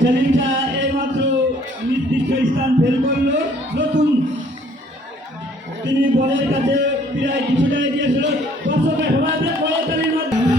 সেলিংটা এইমাত্র নির্দিষ্ট স্থান ফেল করলো। নতুন তিনি বলের কাছে প্রায় কিছুটা এগিয়েছিল। দর্শকের সবাই বলের তালির মাধ্যমে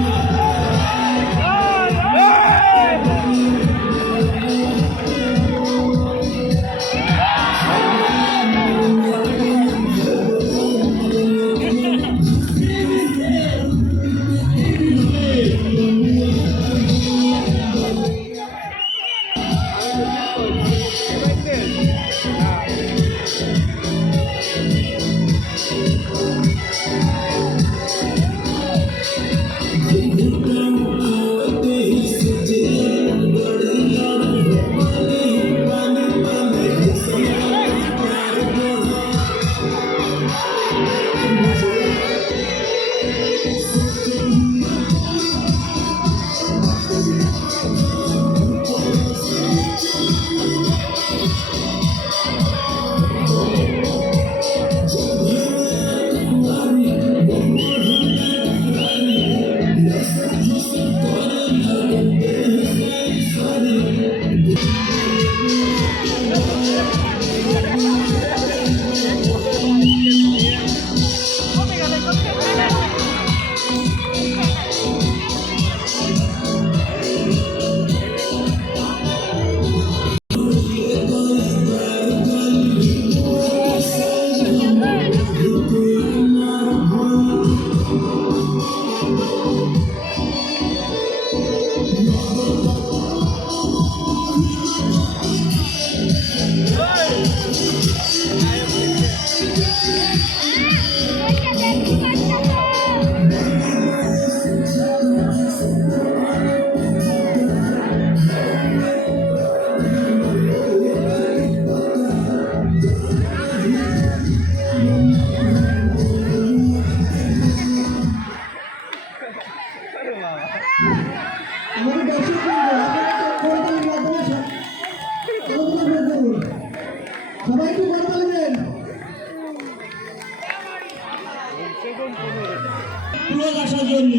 আসার জন্য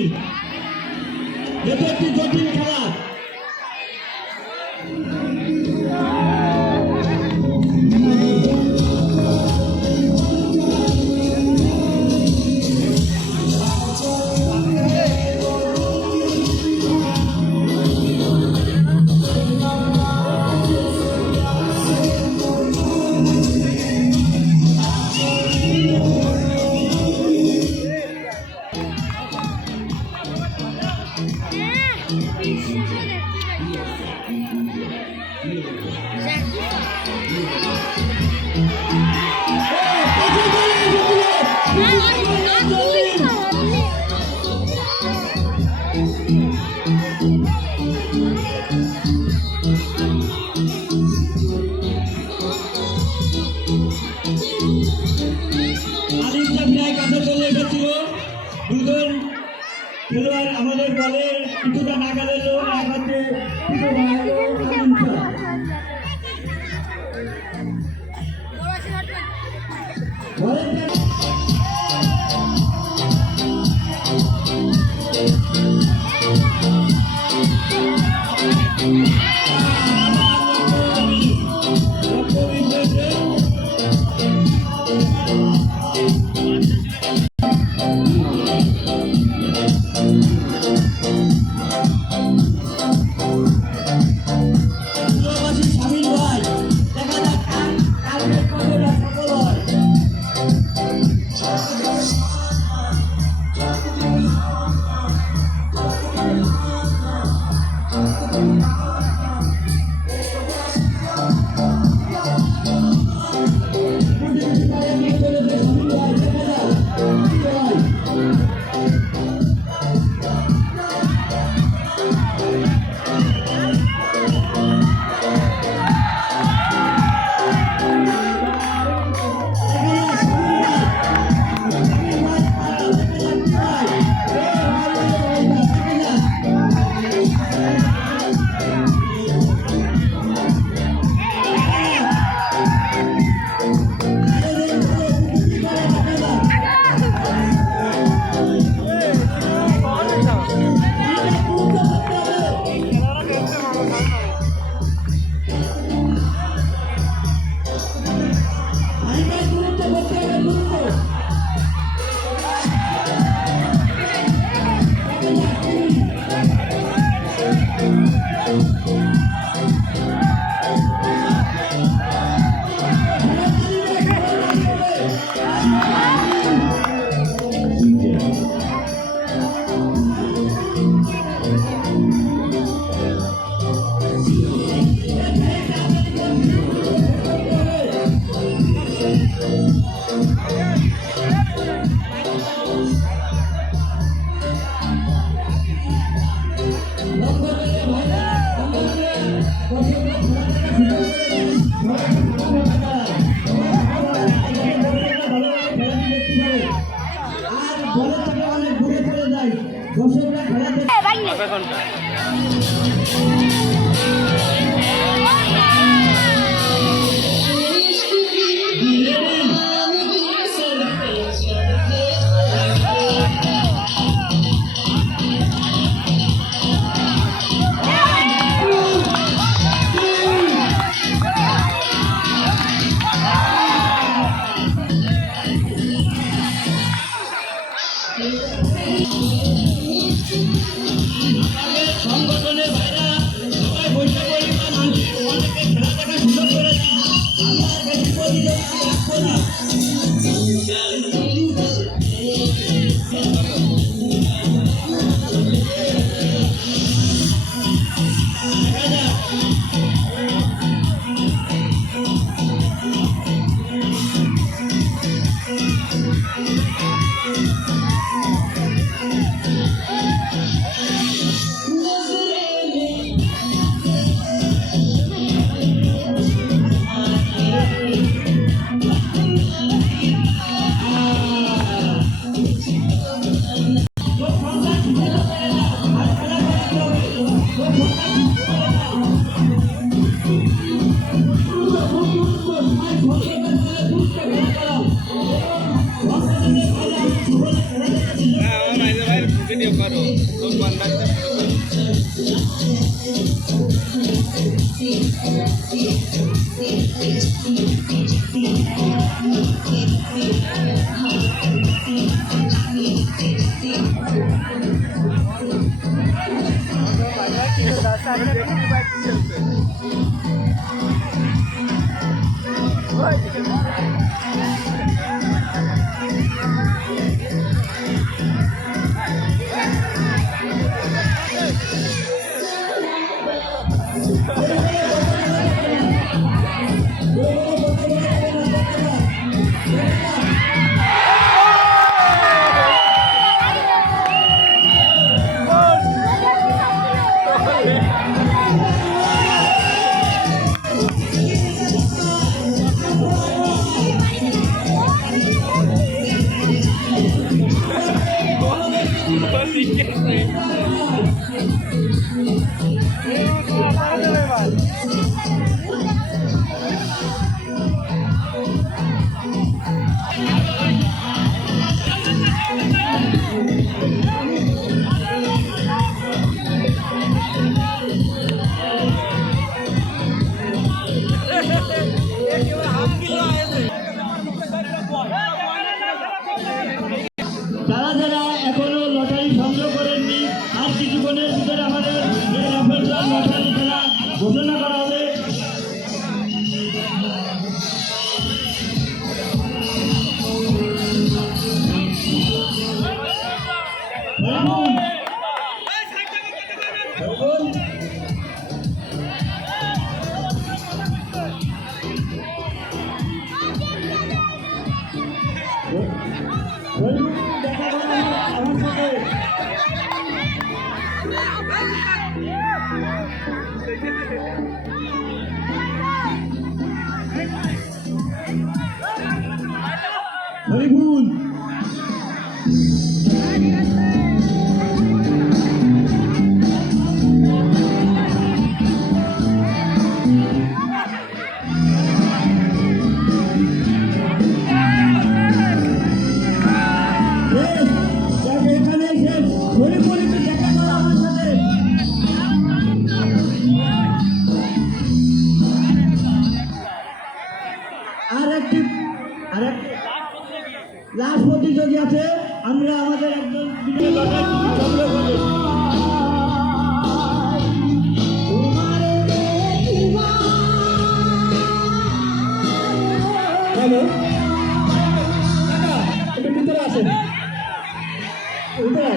যেহেতু একটি জটিল খেলা খেলোয়াড় আমাদের বলের কিছুটা নাগালে এক হাতে ঘন্টা। সংগঠনের ভাইরা সবাই বসে পড়ি বা মানুষের অনেকে খেলা দেখার সুযোগ করেছি। আমরা বেশি প্রতিযোগিতা রাখবো না। ভিডিও করো যারা যারা এখনো লটারি সংগ্রহ করেননি আর কিছুক্ষণের ভিতরে আমাদের এই রাফেল ড্র লটারি খেলা ঘোষণা করা হবে। দেখা করো আমার সাথে। হরিবুল এখানে এসে হরিবুল একটু দেখা করো আমার সাথে। আর একটি লাস্ট প্রতিযোগী আছে। আমরা আমাদের একজন ভিডিও সংগ্রহ করি। হ্যালো কাকা একটু ভিতরে আসেন। ভিতরে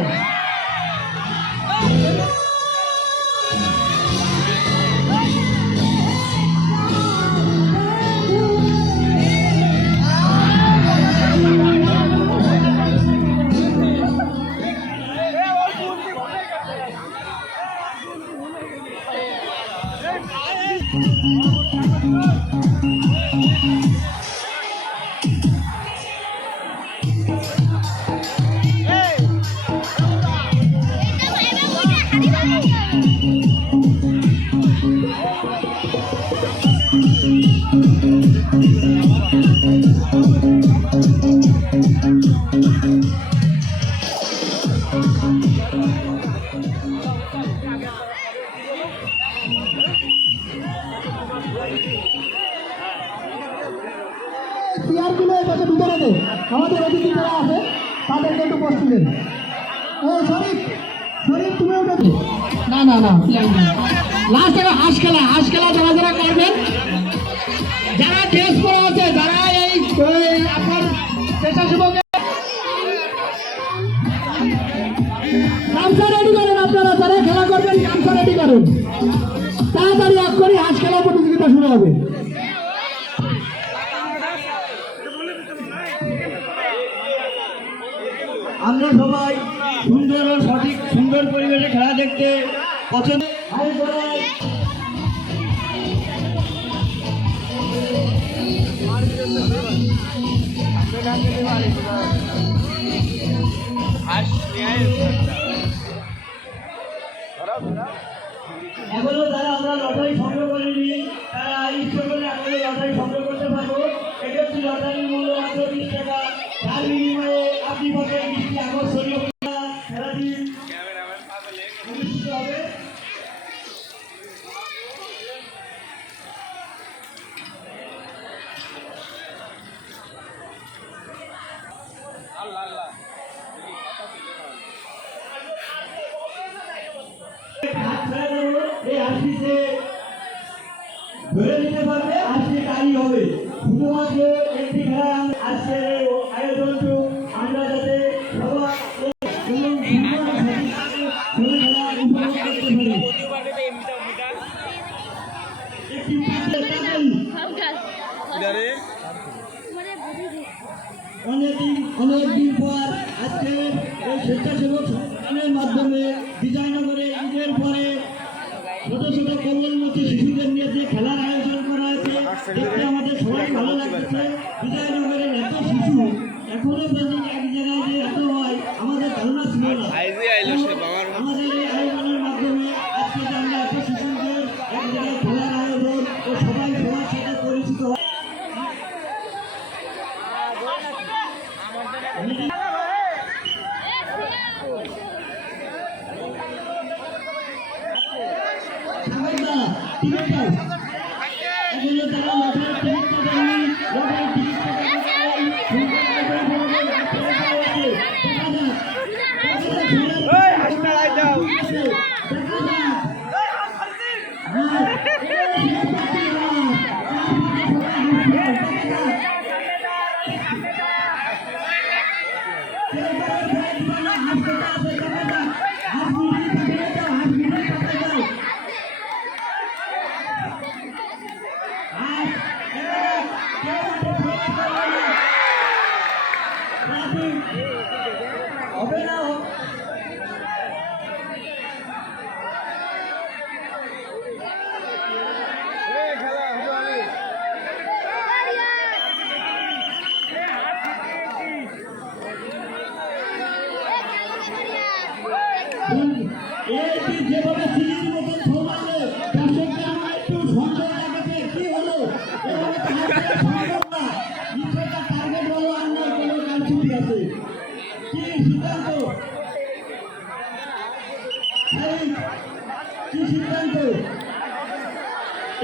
Hey! চেয়ারগুলো এটাকে ভিতরে দে, আমাদের অতিথি যারা আছে তাদেরকে একটু বসতে দেন। শরীফ শরীফ তুমি ওটা দে। না না না লাস্ট একটা হাঁস খেলা যারা যারা করবেন, যারা ড্রেস পরা আছে, যারা এই আপনার স্বেচ্ছাসেবকের গামছা রেডি করেন, আপনারা যারা খেলা করবেন গামছা রেডি করেন, তাড়াতাড়ি এক করে হাঁস খেলা প্রতিযোগিতা শুরু হবে। আমরা সবাই সুন্দর ও সঠিক সুন্দর পরিবেশে খেলা দেখতে পছন্দ এখনো যারা আমরা লটারি সংগ্রহ করিনি তারা ইচ্ছে করে এখনো লটারি সংগ্রহ করতে পারবো। এটা একটি লটারির মূল্য মাত্র 20 টাকা, তার বিনিময়ে আপনি পাবেন 20টি আকর্ষণীয় খেলাটি অনুষ্ঠিত হবে। এই হাসিতে ধরে নিতে পারবে, আজকে তাই হবে। শুধুমাত্র একটি খেলা আজকের আয়োজনটু আমরা যাতে সবাই অনেকদিন পর আজকে এই স্বেচ্ছাসেবক সংগঠনের মাধ্যমে বিজয়নগরে ঈদের পরে ছোট ছোট কোমলমতি শিশুদের নিয়ে যে খেলার আয়োজন করা হয়েছে দেখতে আমাদের সবাই ভালো লাগছে। বিজয়নগরের এত শিশু এখনো যদি এক জায়গায় যে এত হয় আমাদের ধারণা ছিল না। আমাদের এই আয়োজনের মাধ্যমে আজকে যে আমরা এত শিশুদের এক জায়গায় খেলার আয়োজন ও সবাই সবার সাথে পরিচিত হয়। যেভাবে সিঁড়ির মতন সমাজে দর্শকদের একটু সন্দেহ লাগাতে কি হলো, এভাবে সম্ভব না। নিশ্চয়তা টার্গেট বলো আর নয় কোনো কারচুপি আছে, কি সিদ্ধান্ত, কি সিদ্ধান্ত?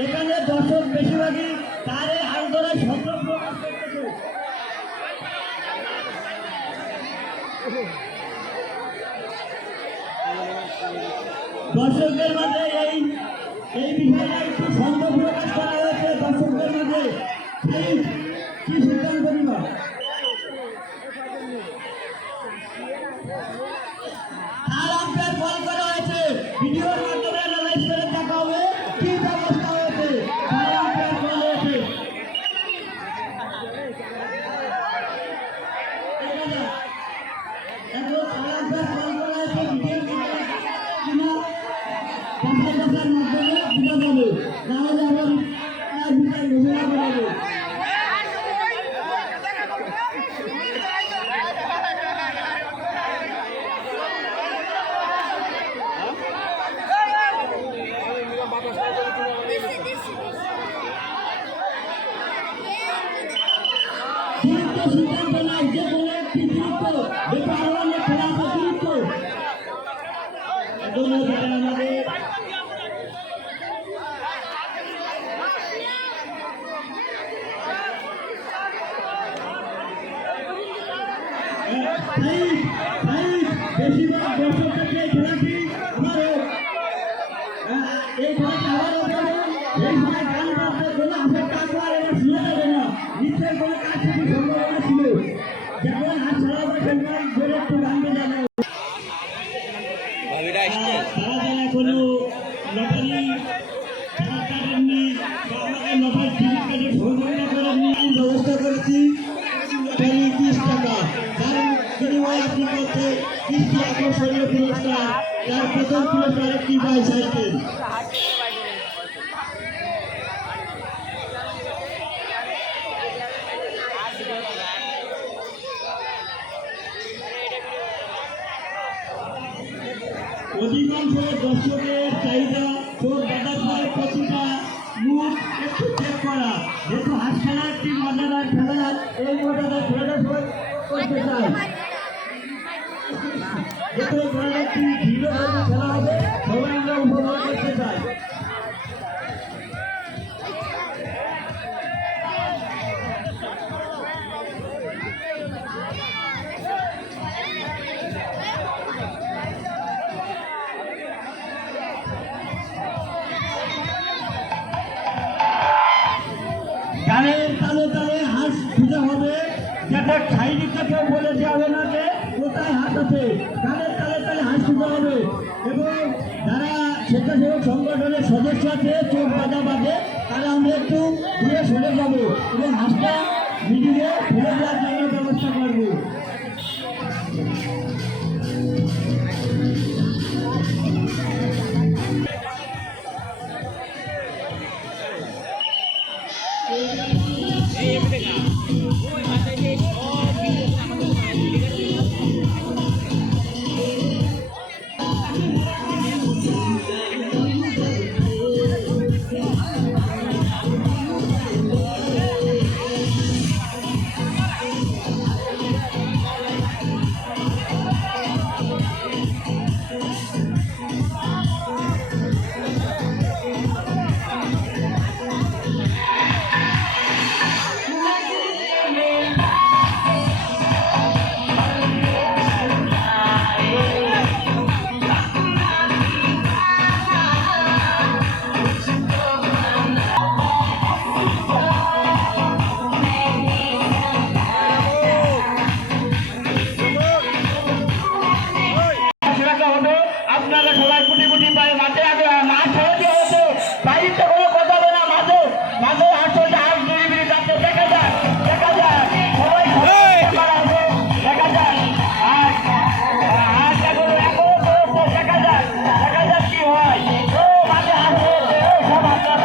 এখানে দর্শক বেশিরভাগই তারে হাত ধরে সংগ্রাম প্রকাশ করতেছে। দর্শকদের মাঝে এই বিষয়ে একটু সন্দেহ প্রকাশ করা হয়েছে দর্শকদের মাঝে, কি সিদ্ধান্ত নিবা? আর আপনার কল করা হয়েছে, ভিডিওর মাধ্যমে অ্যানালাইজ করে দেখা হবে কি ব্যবস্থা হয়েছে। আর আপনার কল হয়েছে এখন আর আপনার কল করা হয়েছে ভিডিওর কিনা দেখার মাধ্যমে বোঝা যাবে, না হলে আবার বিচার ঘোষণা করা হবে। অতিরিক্ত সিদ্ধান্ত নাই, যে কোনো একটি অতিরিক্ত দেখো আরো অনেক খেলা আছে অতিরিক্ত এখনো দেখেন আমাদের বেশিরভাগ দর্শক থেকে এই খেলাটি আমারও এই খেলাটি আমারও এই সময় গান বাজতে কোনো হাতের টাকা এবার শুনে যাবে না নিশ্চয় কোনো কাজ থেকে সম্ভাবনা ছিল যখন হাত ছাড়া হবে সেখানে জোরে একটু গান বাজানো তারা যারা কোনো লটারি তারা কাটেননি বা আমাকে লটারি টিকিট কেটে সহযোগিতা করেননি আমি ব্যবস্থা করেছি লটারি 20 টাকা যার বিনিময়ে আপনি করতে 20টি আকর্ষণীয় পুরস্কার তার প্রথম পুরস্কার একটি বাইসাইকেল অধিকাংশ দর্শকের চাহিদা চোখ বাঁধার পরে প্রতিটা মুখ একটু চেক করা যেহেতু হাত খেলা একটি মজাদার খেলা এই মজাদার খেলাটা সবাই করতে চায় যেহেতু এই খেলাটা একটি ভিড় খেলা হবে সবাই আমরা উপভোগ করতে চাই গানের তালে তালে হাঁস খুঁজে হবে যাতে শারীরিকটা কেউ বলে যাবে না যে কোথায় হাঁস আছে গানের তালে তালে হাঁস খুঁজে হবে এবং যারা স্বেচ্ছাসেবক সংগঠনের সদস্য আছে চোখ বাঁধা বাঁধে তারা আমরা একটু দূরে সরে যাবো এবং হাঁসটা মিডিয়ে ফেলে দেওয়ার জন্য ব্যবস্থা করবো আপনারা সবাই কোটি কোটি পায়ে মাঠে আগে মাঠ ছেড়ে দিয়ে হতো বাইরে কোনো কথা হবে না মাঠে মাঠে হাঁস চলছে হাঁস বিড়ি বিড়ি যাচ্ছে দেখা যায় সবাই করা হবে দেখা যায় আর হাঁস এখন দেখা যায় কি হয় ও মাঠে হাঁস রয়েছে সব আপনার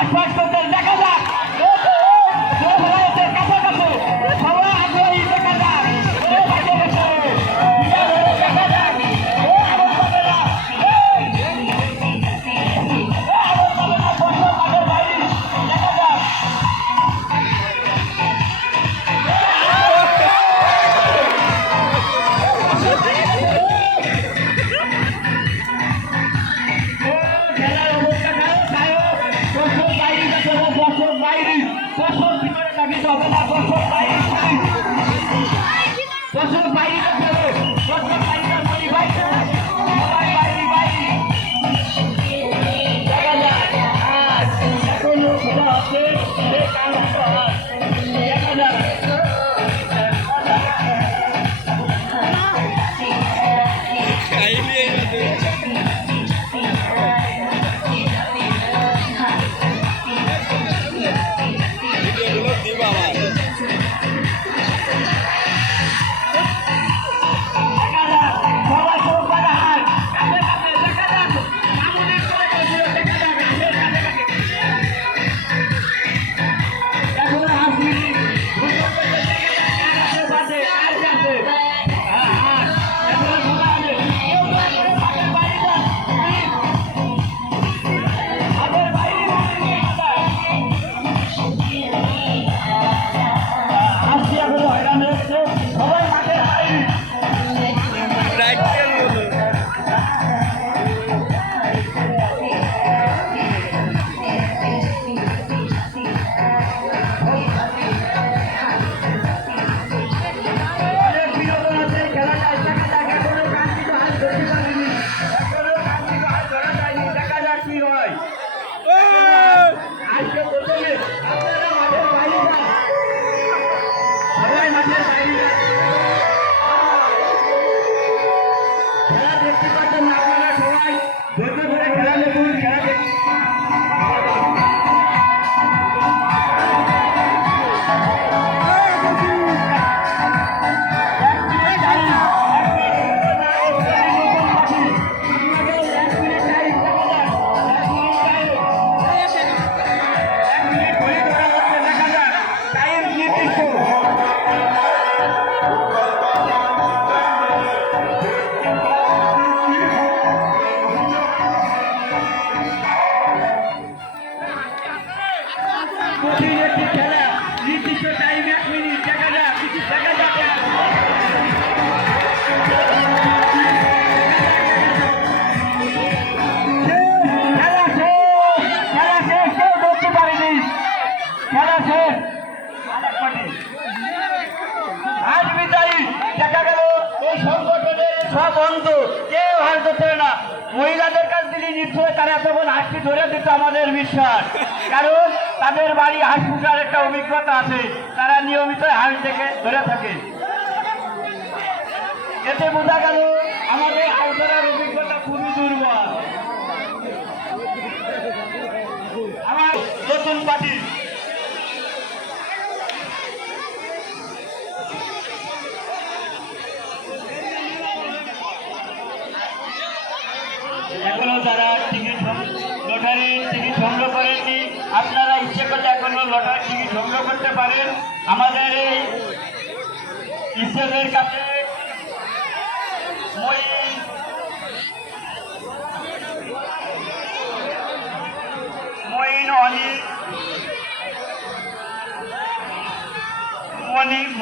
আশপাশ করতে দেখা যাক কাছাকাছি সবাই আগ্রহী দেখা যাক Thank you. দ্রুত করে খেলা দেখুন, খেলা দেখুন। কঠিন একটি খেলা, নির্দিষ্ট টাইম 1 মিনিট। দেখা যাক, দেখা যাক। খেলা শেষ, কেউ ধরতে পারেনি। খেলা শেষ। আজ বিদায়ী। দেখা গেল এই সংগঠনের সব অন্ত কেউ হার ধরতে না। মহিলাদের কাছ থেকে নিশ্চয় তারা তখন হাসি ধরে দিত আমাদের বিশ্বাস, কারণ তাদের বাড়ি হাঁস পুষার একটা অভিজ্ঞতা আছে, তারা নিয়মিত হাঁস থেকে ধরে থাকে। এতে বোঝা গেল আমাদের হাঁস ধরার অভিজ্ঞতা খুবই দুর্বল। আমার নতুন পার্টি এখনো যারা টিকিট লটারির টিকিট সংগ্রহ করেননি, আপনারা ইচ্ছে করলে এখনো লটারির টিকিট সংগ্রহ করতে পারেন। আমাদের এই স্টেজের কাছে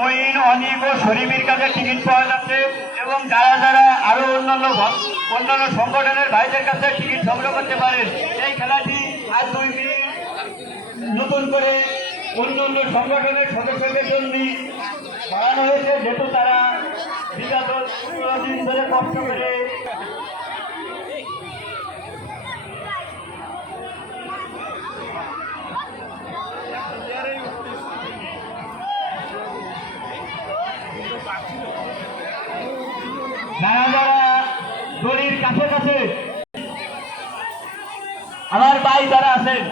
মঈন অনিক ও শরীফের কাছে টিকিট পাওয়া যাচ্ছে, এবং যারা যারা আরো অন্যান্য সংগঠনের ভাইদের কাছে টিকিট সংগ্রহ করতে পারেন। এই খেলাটি আজ 2 মিনিট নতুন করে অন্যান্য সংগঠনের সদস্যদের জন্য বাড়ানো হয়েছে, যেহেতু তারা বিগত 15 দিন ধরে কষ্ট করে যারা দড়ির কাছে কাছে আমার ভাই যারা আছেন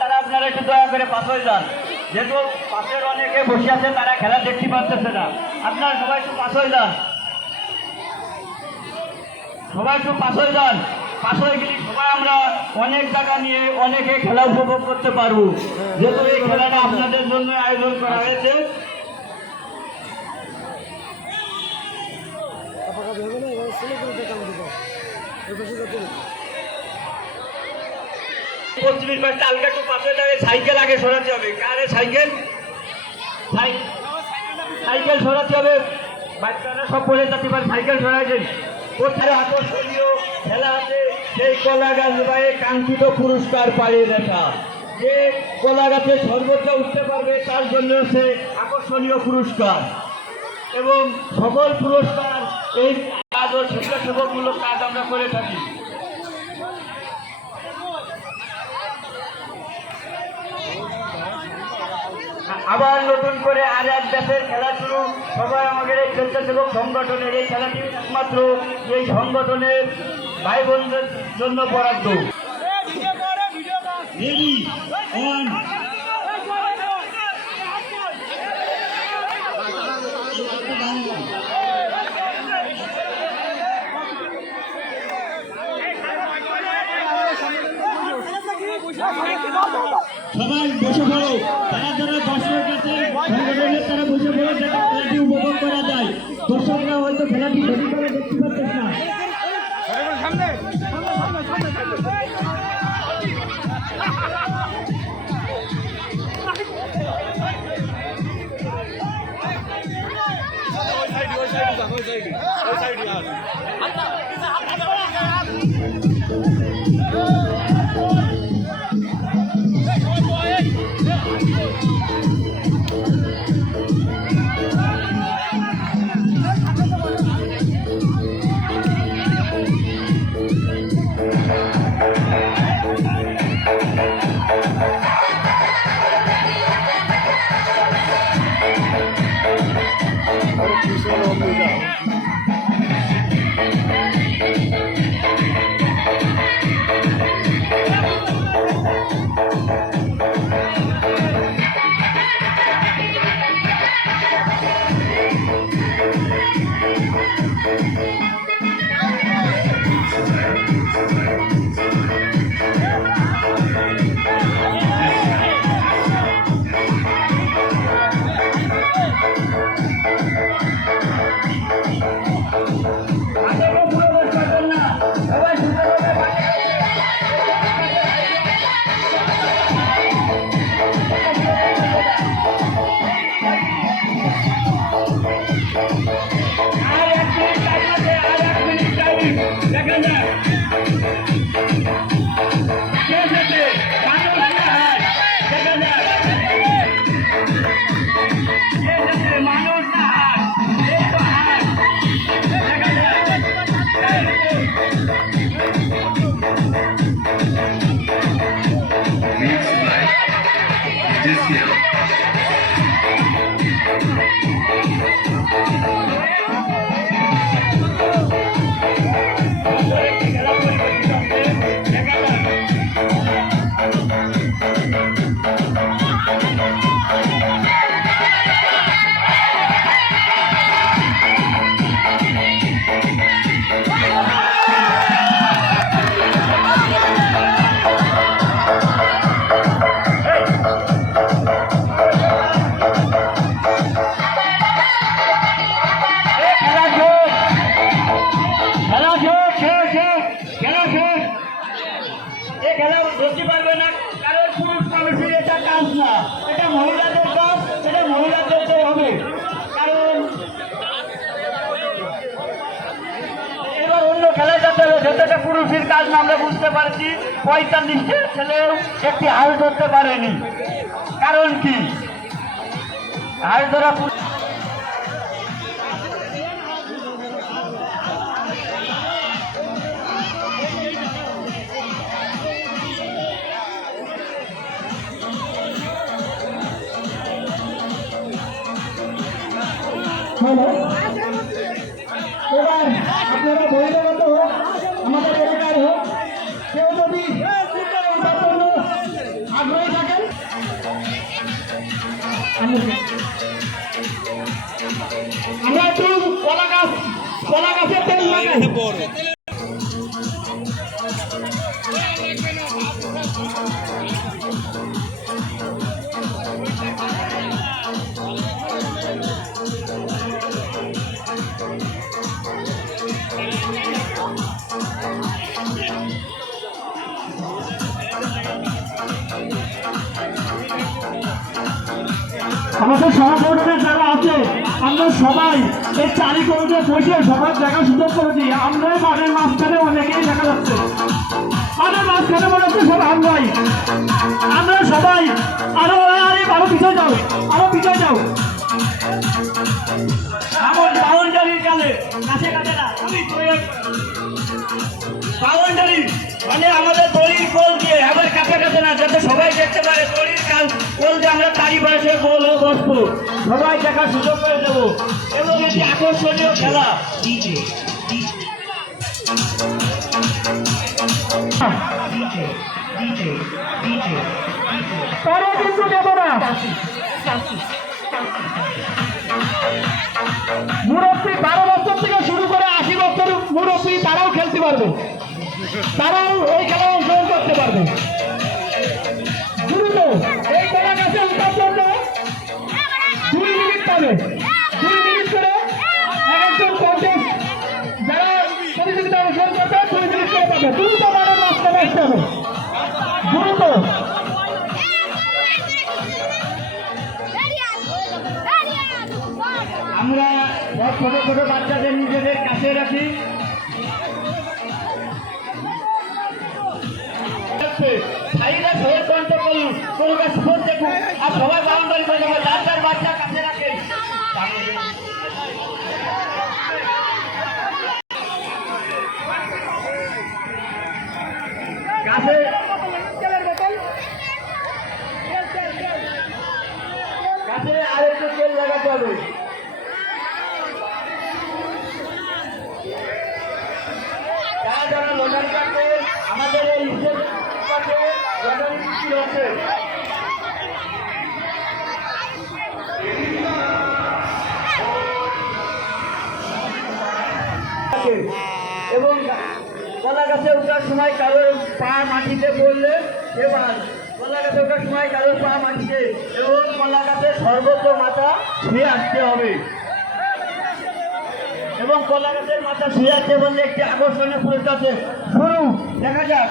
তারা আপনারা একটু দয়া করে পাশ হয়ে যান, যেহেতু পাশের অনেকে বসে আছে, তারা খেলা দেখতে পাচ্ছে না। আপনারা সবাই একটু পাশ হয়ে যান, পাশ হয়ে গেলে সবাই আমরা অনেক জায়গা নিয়ে অনেকে খেলা উপভোগ করতে পারবো, যেহেতু এই খেলাটা আপনাদের জন্য আয়োজন করা হয়েছে। পশ্চিমের পাশে আলগা একটু পাশে দাঁড়িয়ে সাইকেল আগে সরাতে হবে। কারে সাইকেল সরাতে হবে, বাচ্চারা সব পড়ে যেতে পারে, সাইকেল সরাইছেন। কোথায় আকর্ষণীয় খেলা আছে, সেই কলা গাছ বায়ে কাঙ্ক্ষিত পুরস্কার পাইয়ে দেখা। যে কলা গাছে সর্বোচ্চ উঠতে পারবে তার জন্য সে আকর্ষণীয় পুরস্কার, এবং সকল পুরস্কার এই কাজ ও স্বেচ্ছাসেবকমূলক কাজ আমরা করে থাকি। আবার নতুন করে আর এক দেশের খেলা শুরু। সবাই আমাদের এই স্বেচ্ছাসেবক সংগঠনের এই খেলাটি একমাত্র এই সংগঠনের ভাই বোনদের জন্য বরাদ্দ। সবাই বসে পড়ো, তারা যারা দর্শক আছে সংগঠনের তারা বসে পড়ো, যাতে খেলাটি উপভোগ করা যায়। দর্শকরা হয়তো খেলাটি সঠিকভাবে দেখতে পাচ্ছে না। Ahora sí, solo দেখা যাক কে জেতে, মানুষ না হার। দেখা যাক কে জেতে, মানুষ না হার। এই তো হার। দেখা যাক Mixed by DCL. খেলা পরিবর্তিত হচ্ছে। দেখা যাক খেলা শেষ, খেলা শেষ, শেষ, শেষ, খেলা শেষ। এ খেলা ধরতে পারবে না, কারণ পুরুষ মানুষের এটা কাজ না, এটা মহিলাদের কাজ, এটা মহিলাদের হবে। কারণ এবার অন্য খেলা যাতে হবে, সেটা পুরুষের কাজ না, আমরা বুঝতে পারছি। 45 ছেলেও একটি হাল ধরতে পারেনি। কারণ কি হাল ধরা হলো এবার আপনারা বহিরাগত আমাদের এলাকার কেউ যদি তার জন্য আগ্রহী থাকেন আমরা একটু কলা গাছের তেল লাগাই। আমাদের সহকর্মীদের যারা আছে আমরা সবাই এই চারি কোণে বসে সবার দেখা সুযোগ করে দিই। আমরা মাঠের মাঝখানে অনেকেই দেখা যাচ্ছে, মাঠের মাঝখানে মনে হচ্ছে সব আমরাই। আমরা সবাই আরো আরো পিছিয়ে যাও, আরো পিছিয়ে যাও। বাউন্ডারির কাছে কাছে না, আমি বাউন্ডারি মানে আমাদের দড়ির কোল দিয়ে, আবার কাছে কাছে না, যাতে সবাই দেখতে পারে। দড়ির কোল দিয়ে আমরা তারি বয়সে গোল বসবো, সবাই দেখার সুযোগ করে দেবো। এবং এটি আকর্ষণীয় খেলা। তারা কিন্তু দেব না। মুরব্বী 12 বছর থেকে শুরু করে 80 বছর মুরব্বী তারাও খেলতে পারবে, তারাও এই খেলায় অংশগ্রহণ করতে পারবে। দ্রুত এই কলা গাছে ওঠার জন্য 2 মিনিট পাবে। 2 মিনিট করে একজন কন্টেস্ট যারা প্রতিযোগিতা অংশগ্রহণ করবে 2 মিনিট করে পাবে। দ্রুত মাঠের মাঝখানে আসতে হবে, দ্রুত। আমরা ছোট ছোট বাচ্চাদের নিজেদের কাছে রাখি। ভাইরা সবাই কন্ট্রোল করুন, কোনো কাজ ফোন দেখুন, আর সবাই বাউন্ডারি করে দেবো, যার যার বাচ্চা কাছে রাখেন। কাছে কাছে আরেকটু তেল লাগাতে হবে। যারা যারা লটারি কাটবে, আমাদের এই কাছে লটারি বিক্রি হচ্ছে। এবং কলা গাছে ওঠার সময় কারোর পা মাটিতে পড়লে, এবার কলা গাছে ওঠার সময় কারোর পা মাটিতে, এবং কলা গাছের সর্বোচ্চ মাথা ছুঁয়ে আসতে হবে। এবং কলা গাছের মাথা ছুঁয়ে আসতে বললে একটি আকর্ষণীয় পুরস্কার আছে। শুরু, দেখা যাক।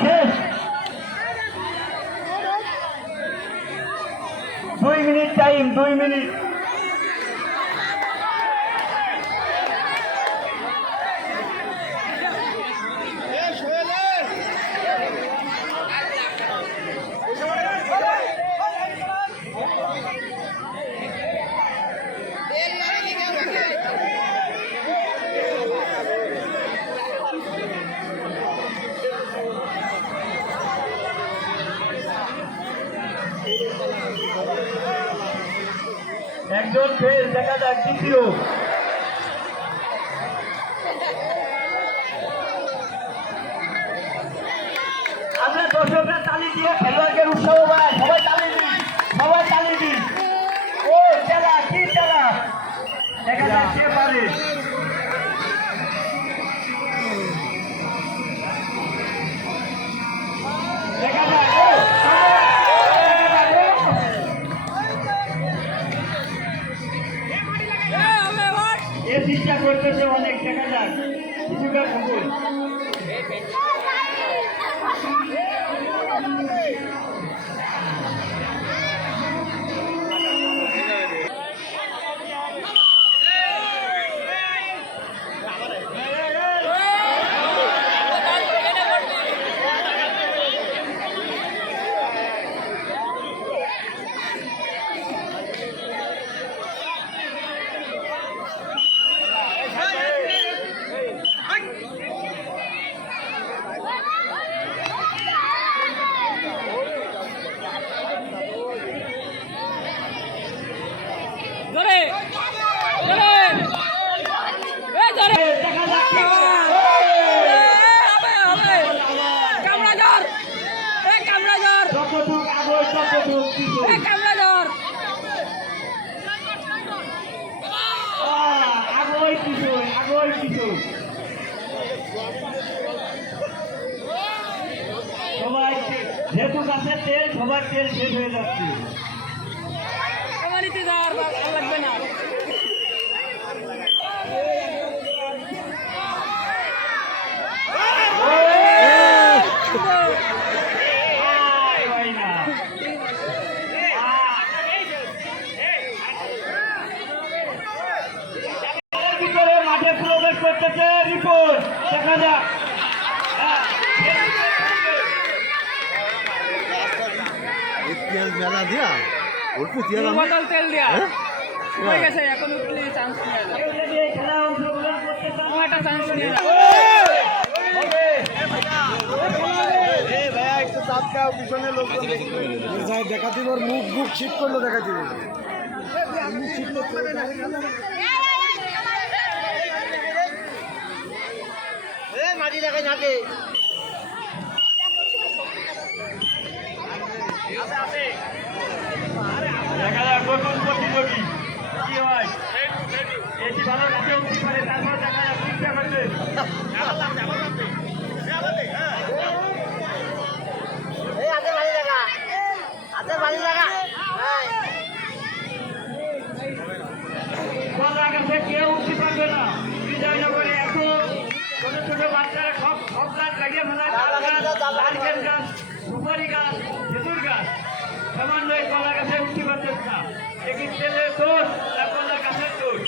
শেষ। 2 মিনিট টাইম, 2 মিনিট। একজন ফেল, দেখা যাক দ্বিতীয়। আমরা দর্শকরা তালি দিয়ে খেলোয়াড়কে উৎসাহ পাই, সবাই তালি দিন, সবাই তালি দিন। ও খেলা, কি খেলা, দেখা যাক কে পারে। দেখা যাক, এ চেষ্টা করতেছে অনেক, দেখা যাক কিছুটা ভুল। সবাই যেহেতু গাছের তেল, সবার তেল শেষ হয়ে যাচ্ছে। লাগবে না। মাঠে প্রবেশ করতেছে রিপোর্ট, দেখা যাক। মেলা দিয়া অল্প তেল দিয়া হয়ে গেছে, এখন উঠলে চান্স নিয়ে যায়, খেলা অংশগ্রহণ করতে একটা চান্স নিয়ে যায়। দেখা দিব মুখ বুক শীত করলো, দেখা দিব মাটি লাগাই থাকে। দেখা যাক নতুন প্রতিযোগী কি হয়, এটি ভালো কাছে উঠতে পারে, তারপর দেখা যাক চেষ্টা করছে। কলা গাছে কেউ উঠতে পারবে না, বিজয়নগরে এত ছোট ছোট বাচ্চারা সব সব গাছ লাগিয়ে ফেলায়, নারকেল গাছ, সুপারি গাছ, খেজুর গাছ, সমন্বয়ে কলা গাছে উঠতে পারতেছে না। একই তেলের দোষ না কলা গাছের দোষ?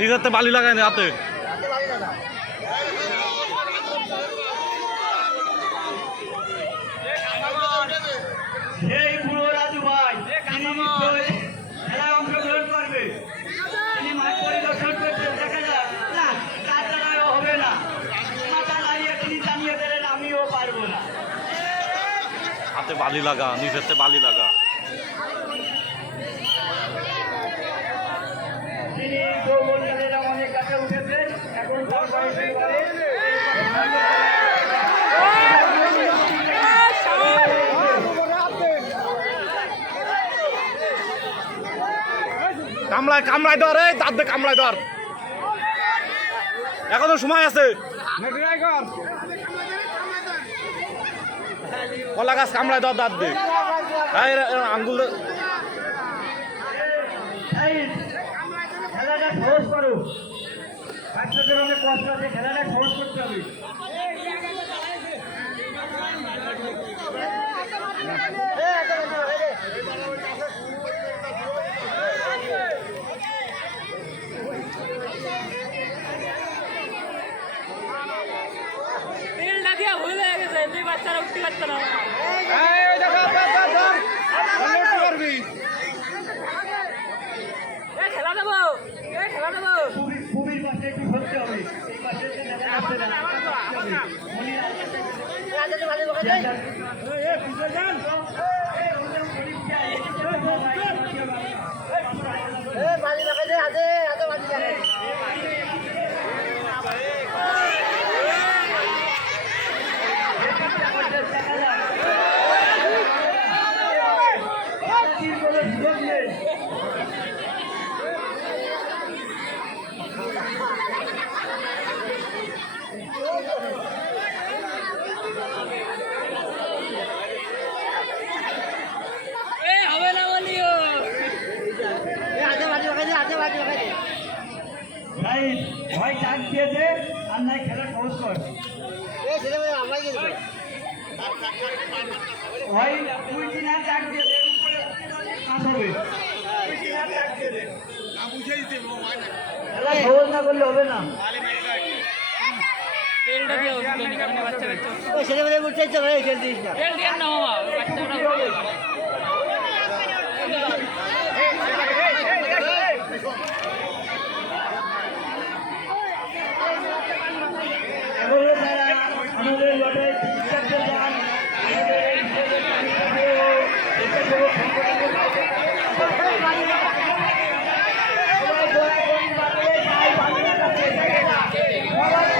নিজের বালি লাগায় না হাতে। সেই বুড়ো রাজু ভাই, তিনি নিশ্চয়ই খেলায় অংশগ্রহণ করবে, তিনি মাঠ পরিদর্শন করছেন, দেখা যাক। না, তার দ্বারাও হবে না, মাথা নাড়িয়ে তিনি জানিয়ে দিলেন আমিও পারবো না। হাতে বালি লাগা, নিজের বালি লাগা। তিনি যৌবনকালের অনেক কাছে উঠেছেন, এখন তার বয়সের পরে কামড়ায় কামড়ায় ধর, এই দাঁত দিয়ে কামড়ায় ধর, এখনো সময় আছে। কলা গাছ কামড়ায় ধর দাঁত দিয়ে, আঙ্গুল খেলাটা সহজ করো, বাচ্চাদের অনেক কষ্ট আছে, খেলাটা সহজ করতে হবে। তেলটা দিয়া ভুল হয়ে গেছে, এমনি বাচ্চারা উঠতে পারতো না। হবে না বলিও ভাই ভয় চাক দিয়েছে আর নাই খেলা সহজ কর ভাই তুই কিনা চাক দিয়েছে পাস হবে খেলা সহজ না করলে হবে না তেলটা দিয়ে ওষুধ নি কারণে বাচ্চা বাচ্চা তেল দিয়ে না মামা বাচ্চাটা এবারে তারা আমাদের লড়াই চিকিৎসকদের যান আমাদের এই স্বেচ্ছাসেবক সংগঠনের সবাই দয়া করে বাড়িয়ে যায়, বাড়িয়ে যাচ্ছে। সবাই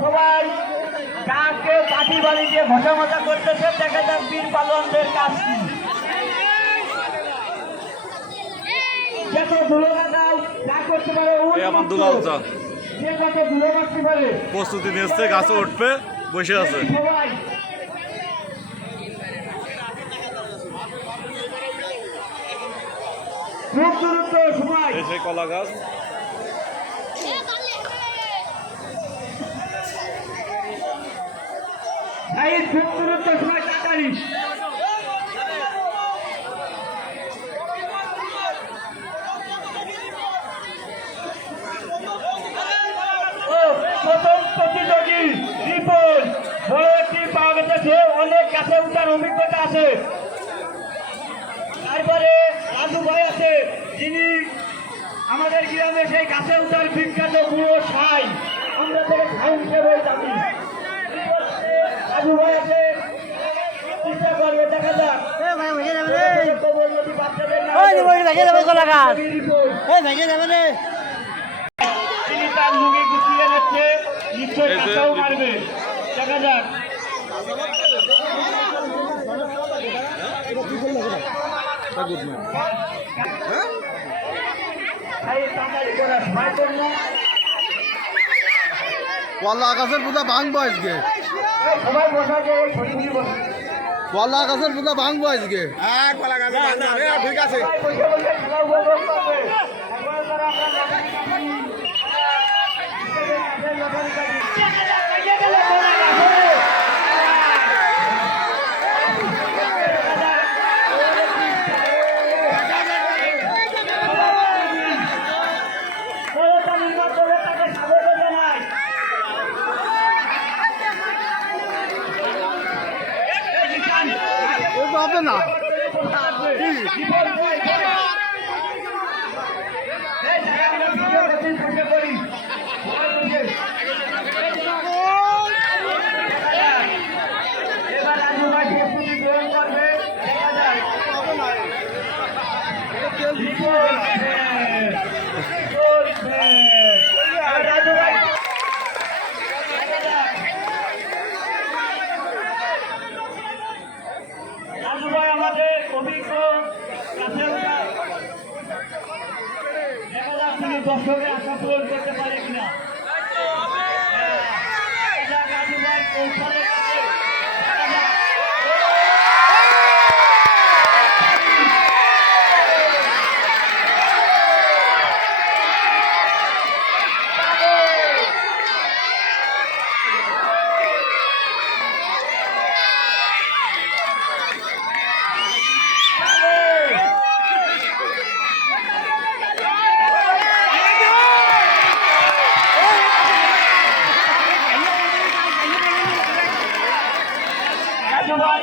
সবাই গাকে কাঠি বাড়ি দিয়ে ঘষা মজা করতেছে, দেখা যাক বীর পালনদের কাজ কি। যত ধুলো লাগাও যা করতে পারে এই আমার দুলাল চা যে কত ধুলো মারতে পারে প্রস্তুতি নিচ্ছে, গাছে উঠবে, বসে আছে। সবাই খুব দ্রুত সময় এই সেই কলা গাছ। এই খুব দ্রুত সময় তাড়াতাড়ি প্রথম প্রতিযোগী রিপন বড় একটি পাওয়া গেছে, অনেক কাছে উঠার অভিজ্ঞতা আছে। তারপরে রাজু ভাই আছে, যিনি আমাদের গ্রামে সেই কাছে উঠার বিখ্যাত বুড়ো সাই, আমরা থেকে সাই হিসেবে জানি। রাজু ভাই আছে, চেষ্টা করবে, দেখা যাক। কবর নদী বাচ্চাদের তিনি তার লুঙ্গি গুছিয়ে নিচ্ছে, নিশ্চয়ই এই যে কাছেও মারবে, দেখা যাক। কলা গাছের পূজা ভাঙবো আজকে, সবাই বসা যে ছবি বসে কলা গাছের পূজা ভাঙবো আজকে। ঠিক আছে, বসে বসে খেলা উপভোগ করবে। একবার তারা আমরা লটারি কাটি, লটারি কাটি। এগিয়ে গেলে বলা যাবে। হবে না এবার রাজু ভাই প্রস্তুতি গ্রহণ করবে, দেখা যাক। রাজু ভাই রাজু ভাই আমাদের এইভাবে আশা পূরণ করতে পারে কিনা। রাজু ভাই কৌশলের কাছে ভাই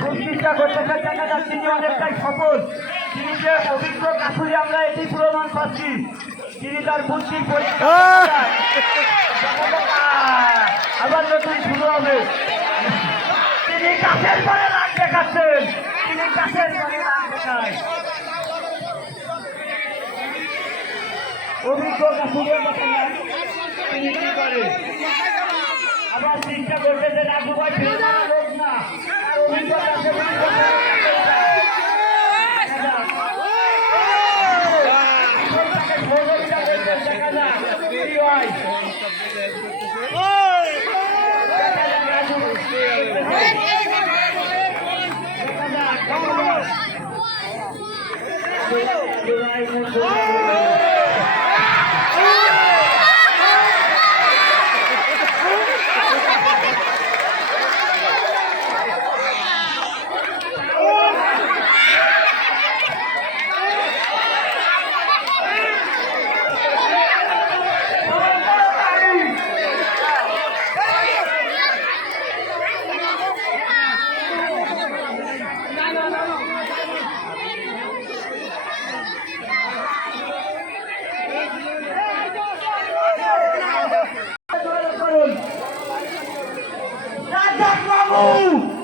খুব চেষ্টা করতেছে, দেখা যাচ্ছে তিনি অনেকটাই সফল। তিনি যে অভিজ্ঞ কাকুরি আমরা এটি প্রমাণ পাচ্ছি। তিনি তার বুদ্ধির পরীক্ষা আবার নতুন শুরু হবে। তিনি কাছের পরে রাগ দেখাচ্ছেন, তিনি কাছের পরে রাগ দেখায়। অভিজ্ঞ কাকুরের কথা তিনি কি করে আবার চেষ্টা করতেছে রাজু ভাই লোক না আর অভিজ্ঞতা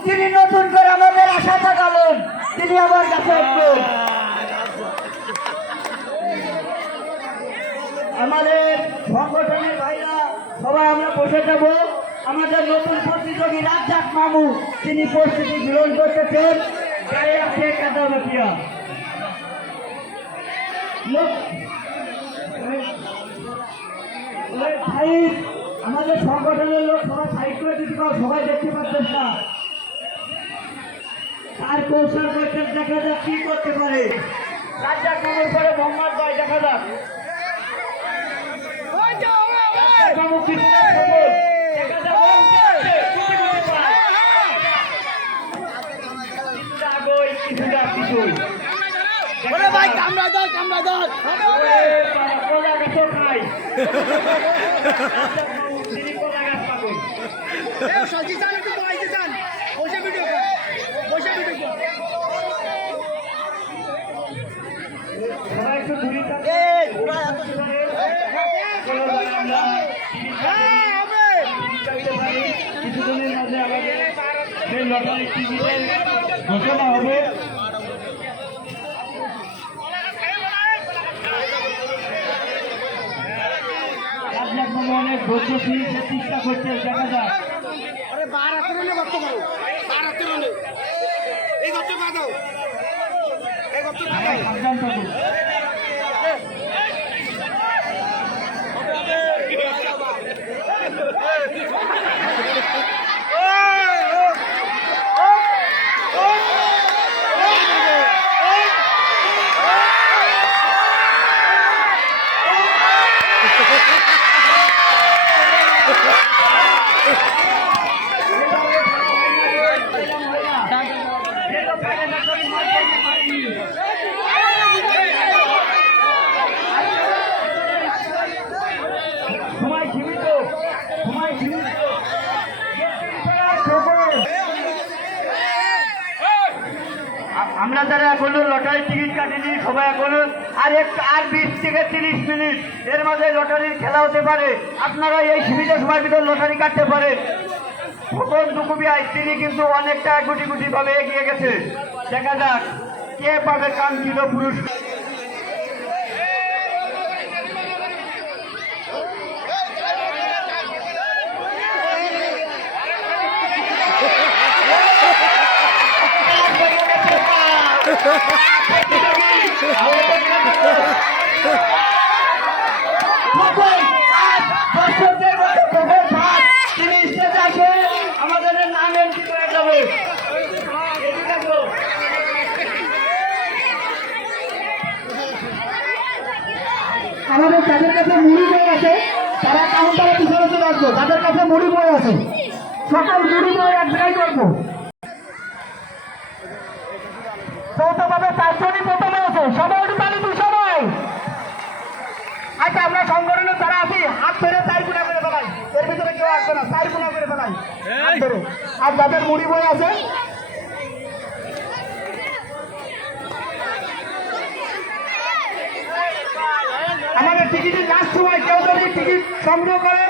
তিনি নতুন করে আমাদের আশা থাকালেন, তিনি আমার কাছে আসবেন। আমাদের সংগঠনের ভাইরা সবাই আমরা বসে যাব। আমাদের নতুন প্রতিযোগী রাজ্জাক মামু তিনি প্রস্তুতি গ্রহণ করতেছেন। গায়ে আছে কাদামাটিয়া ভাই, আমাদের সংগঠনের লোক সবাই সাইড করে দিতে পারো, সবাই দেখতে পাচ্ছেন না তার কৌশল করতে। দেখা যাক কি করতে পারে রাজ্জাক মামুর পরে মোহাম্মদ ভাই। দেখা যাক মামু কিছুটা সফল, দেখা যাক কিছুটা আগোই কিছুটা পিছুই। ভাই কামড়া দাও কামড়া দাও কলা গাছও খাই তিনি কলা গাছ পাবেন। সজিসান একটু বলাইতে চান বসে ভিডিও কর বসে ভিডিও কর সবাই একটু দূরে থাকে। কিছুদিনের মাঝে আমাদের সেই লটারি টিকিটের ঘোষণা হবে। অনেক ধৈর্যশীল চেষ্টা করতে দেখা যায়। সাবধান থাকুন। আমরা যারা এখনো লটারির টিকিট কাটিনি সবাই এখনো আর 20 থেকে 30 মিনিট এর মাঝে লটারির খেলা হতে পারে। আপনারা এই সীমিত সময়ের ভিতর লটারি কাটতে পারেন। খোকন দুকুবিয়ায় তিনি কিন্তু অনেকটা গুটি গুটি ভাবে এগিয়ে গেছে। দেখা যাক কে পাবে কাঙ্ক্ষিত পুরস্কার। তখন আজ দর্শকদের মধ্যে প্রভেদ ভাত তিনি স্টেজে আসে আমাদের নাম এন্ট্রি করে যাবে। আমাদের যাদের কাছে মুড়ি বই আছে তারা কাউন্টারে পিছনে চলে আসবো, যাদের কাছে মুড়ি বই আছে সকল মুড়ি বই এক জায়গায় করবো। চৌথভাবে 4 জনই প্রথমে আছে, সবাই একটু তালি দিই সবাই। আচ্ছা আমরা সংগঠনে যারা আছি হাত ধরে 4 গুণা করে ফেলাই, এর ভিতরে কেউ আসবে না, 4 গুণা করে ফেলাই হাত ধরে। আর যাদের মুড়ি বই আছে আমাদের টিকিটের লাস্ট সময় কেউ যদি টিকিট সংগ্রহ করে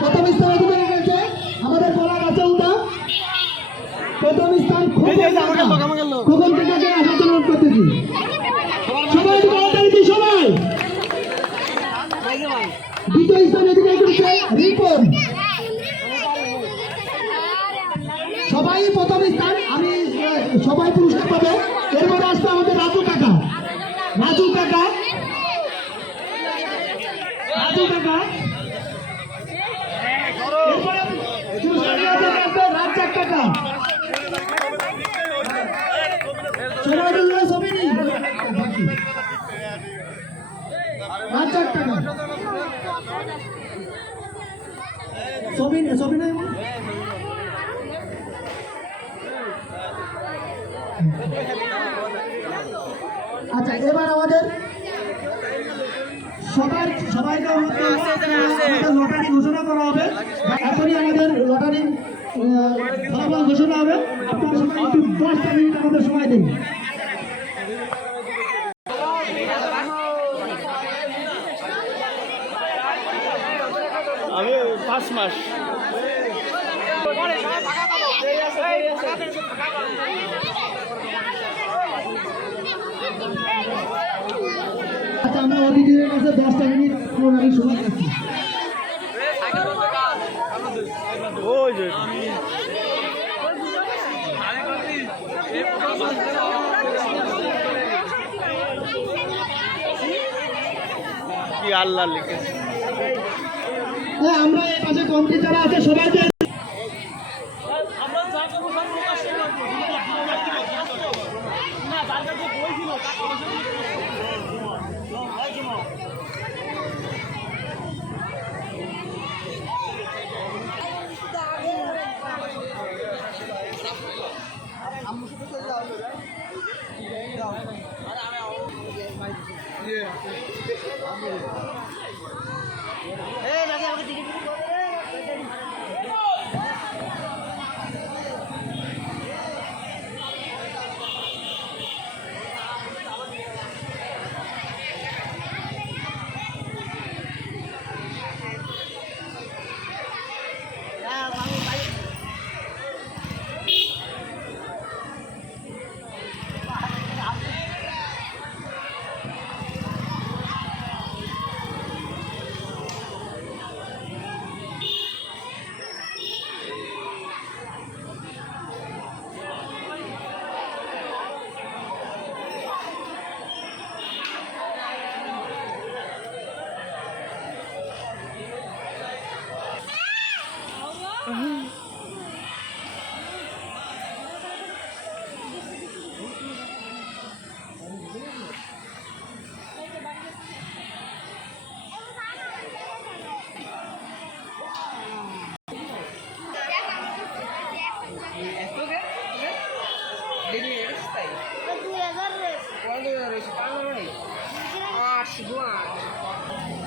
প্রথম স্থান অধিকারী হয়েছে আমাদের কলা গাছে উঠা প্রথম স্থান খোকন থেকে আসার জন্য অনুরোধ করতেছি। সবাই একটু তাড়াতাড়ি দিই সবাই। দ্বিতীয় স্থান অধিকারী করেছে রিপন। সবাই প্রথম স্থান, আমি সবাই পুরস্কার পাবে। এরপরে আসবে আমাদের রাজু কাকা। রাজু কাকা এরপরে পুরস্কার দেওয়া যাবে রাজ্জাক কাকা। সবাই বললো সবই নেই রাজ্জাক কাকা সবই নেই। আচ্ছা এবার আমাদের সবাইকে লটারি ঘোষণা করা হবে। এখনই আমাদের লটারি ফলাফল ঘোষণা হবে। আপনারা সবাই একটু 10টা মিনিট আমাদের সময় দিন। আমি 5 মাস আচ্ছা আমরা অতিথিদের কাছে 10টা মিনিট লটারি সময় দিচ্ছি। ওই যে কি আল্লাহ লিখেছে। হ্যাঁ আমরা এই পাশে কমিটি যারা আছে সবাইকে Acho,